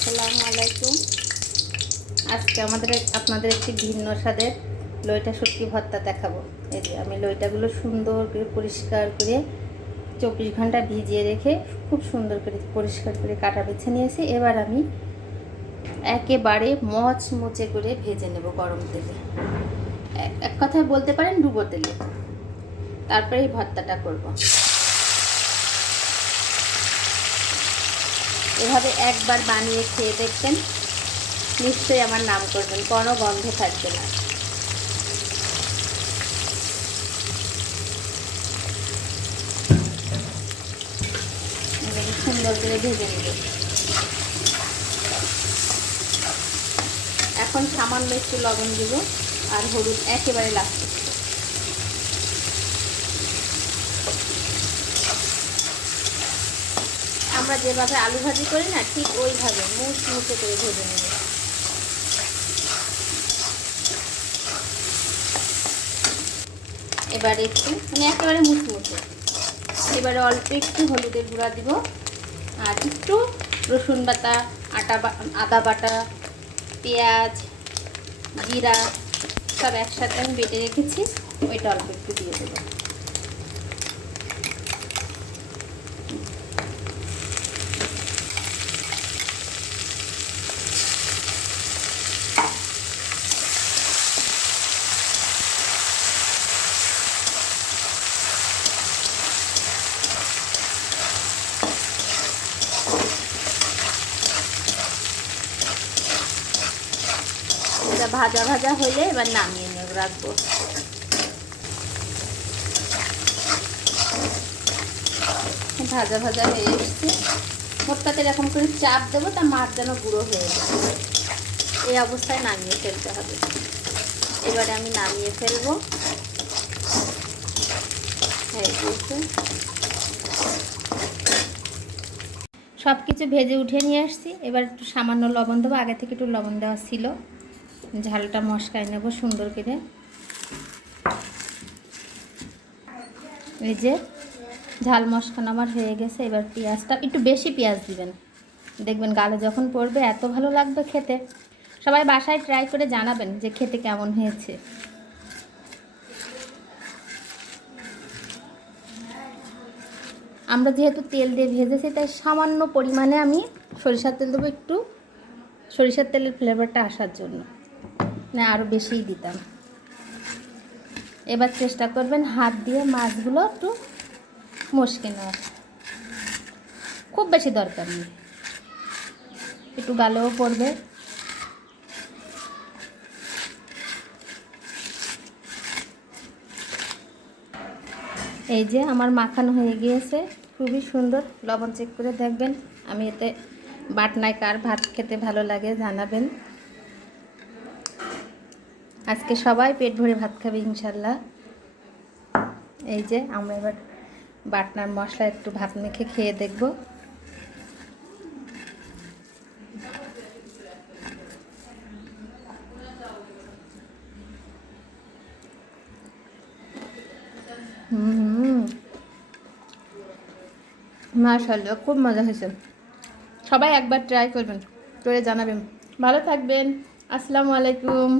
আসসালামু আলাইকুম। আজকে আমাদের আপনাদের একটি ভিন্ন স্বাদের লইটা শুটকি ভর্তা দেখাবো। এই যে আমি লইটাগুলো সুন্দর করে পরিষ্কার করে চব্বিশ ঘণ্টা ভিজিয়ে রেখে খুব সুন্দর করে পরিষ্কার করে কাটা বেছে নিয়েছি। এবার আমি একেবারে মচ মচে করে ভেজে নেব গরম তেলে। এক কথায় বলতে পারেন ডুবো তেলে। তারপরে এই ভর্তাটা করব। এভাবে একবার বানিয়ে খেয়ে দেখবেন, নিশ্চয়ই আমার নাম করবেন, কোনো গন্ধ থাকবে না। সুন্দর করে ভেজে নেব। এখন সামান্য একটু লবণ দিব, আর হলুদ একেবারে লাগছে আমরা যেভাবে আলু ভাজি করি না, ঠিক ওইভাবে মুচ মুচে করে ভেজে নেব। এবারে একটু মানে একেবারে মুচমুচে এবারে অল্প একটু হলুদের গুঁড়া দিব, আর একটু রসুন বাটা, আটা আদা বাটা, পেঁয়াজ, জিরা, সব একসাথে আমি বেটে রেখেছি, ওইটা অল্প একটু দিয়ে দেবো। ভাজা ভাজা হলে এবার নামিয়ে নেব রাখব। ভাজা ভাজা হয়ে এসছে। মোটটাতে এরকম করে চাপ দেবো তা মাছ যেন গুঁড়ো হয়ে যায়। এই অবস্থায় নামিয়ে ফেলতে হবে। এবারে আমি নামিয়ে ফেলব। সব কিছু ভেজে উঠে নিয়ে আসছি। এবার একটু সামান্য লবণ দেবো। আগে থেকে একটু লবণ দেওয়া ছিল। ঝালটা মশকায় নেব সুন্দর করে। এই যে ঝাল মশকানো আমার হয়ে গেছে, এবার পেঁয়াজটা, একটু বেশি পেঁয়াজ দিবেন। দেখবেন গালে যখন পড়বে, এত ভালো লাগবে খেতে। সবাই বাসায় ট্রাই করে জানাবেন যে খেতে কেমন হয়েছে। আমরা যেহেতু তেল দিয়ে ভেজেছি, তাই সামান্য পরিমাণে আমি সরিষার তেল দেবো একটু। সরিষার তেলের ফ্লেভারটা আসার জন্য। না আরও বেশিই দিতাম। এবার চেষ্টা করবেন হাত দিয়ে মাছগুলো একটু মুশকে নেওয়ার। খুব বেশি দরকার নেই। একটু গালেও পড়বে। এই যে আমার মাখানো হয়ে গিয়েছে, খুবই সুন্দর। লবণ চেক করে দেখবেন। আমি এতে বাটনায় কার ভাত খেতে ভালো লাগে জানাবেন। আজকে সবাই পেট ভরে ভাত খাবে ইনশাল্লাহ। এই যে আমরা এবার বাটনার মশলা একটু ভাত মেখে খেয়ে দেখব। মাশাল্লাহ খুব মজা হয়েছে। সবাই একবার ট্রাই করবেন, করে জানাবেন। ভালো থাকবেন। আসসালামু আলাইকুম।